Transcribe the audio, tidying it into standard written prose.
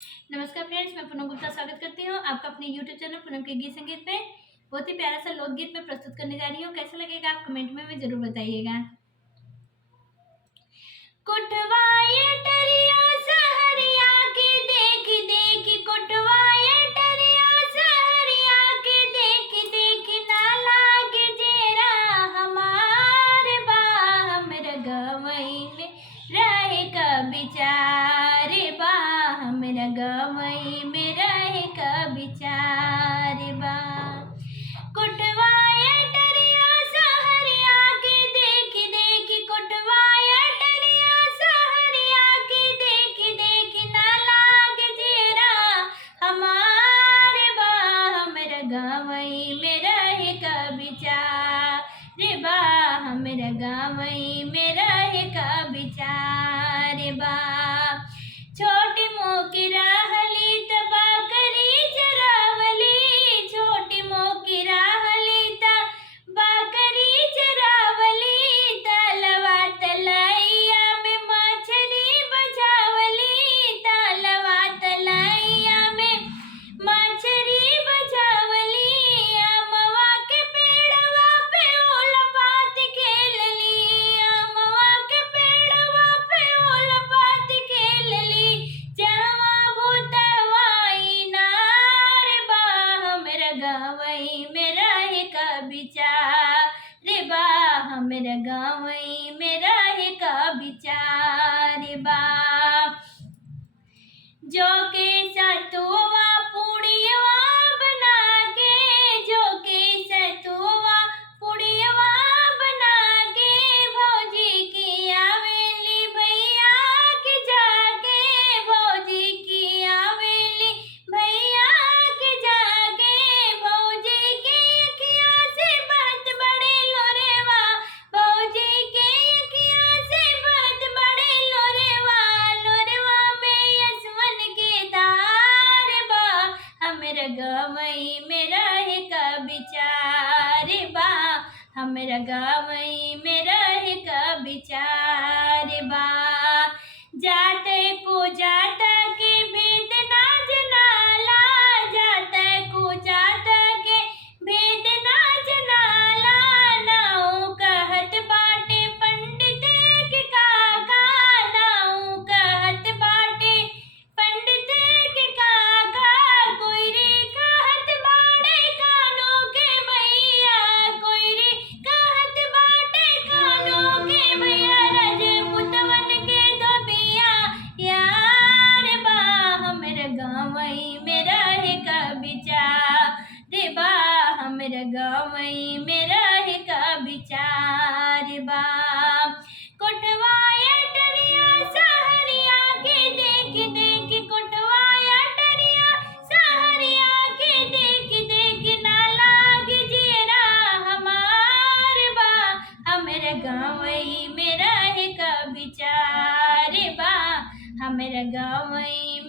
नमस्कार फ्रेंड्स, मैं पूनम गुप्ता स्वागत करती हूँ आपका अपने यूट्यूब चैनल पूनम के गीत संगीत में। बहुत ही प्यारा सा लोकगीत मैं प्रस्तुत करने जा रही हूँ। कैसा लगेगा आप कमेंट में हमें जरूर बताइएगा। कुटवाए टरिया सहरिया के देख देख, कुटवाए टरिया सहरिया के देख देख, ना लागे जेरा हमारे बा हमरा गवई में रहे का बिचारे बा हमरा गवई में रहे का बिचारे बा। कुटवाए टरिया सहरिया के देख देख, कुटवाए टरिया सहरिया के देख देख, ना लागे जेरा हमारे बा हमरा गवई में रहे का बिचारे बा हमरा गवई में रहे का बिचारे बा। छोटी मोकी रहली त बकरी चरावली, छोटी मोकी रहली त बकरी चरावली, तलवा तलैया में मछली बझावली, तलवा तलैया में मछली बझावली, अमवा के पेड़वा पे ओलपात खेलली, अमवा के पेड़वा पे ओलपात खेलली, जहवा भूतवाई नार बा हमरा गवई में रहे का बिचारे बा हमरा गवई में रहे का बिचारे बा। जो के सतुआ पुड़ियवा बना के, जो के सतुआ पुड़ियवा बना के, भौजी की आवेली भैया के जाके, भौजी की आवेली भैया के जाके, भौजी की अखियाँ से बहत बड़े लोरेवा, भौजी के अखियाँ से बहत बड़े लोरेवा, लोरेवा में यसवन के धार बा हमरा गवई में रहे का बिचारे बा हमरा गवई में रहे का बिचारे बा। जाते को जाता के भेद ना जनाला, जाते को जाता के भेद ना जनाला, नाऊ कहत बाटे पंडित के काका, नाऊ कहत बाटे पंडित के काका, कोई रे कहत बाटे कानों के भैया, कोई रे कहत बाटे कानों के भैया, राजपूतवन के धोबिया यार बा हमरा गवई में रहे का बिचारे बा हमरा गवई में रहे का बिचारे बा। कुटवाए टरिया सहरिया के देख देख, कुटवाए टरिया सहरिया के देख देख, ना लागे जेरा हमारे बा हमरा गवई में रहे का बिचारे बा हमरा गवई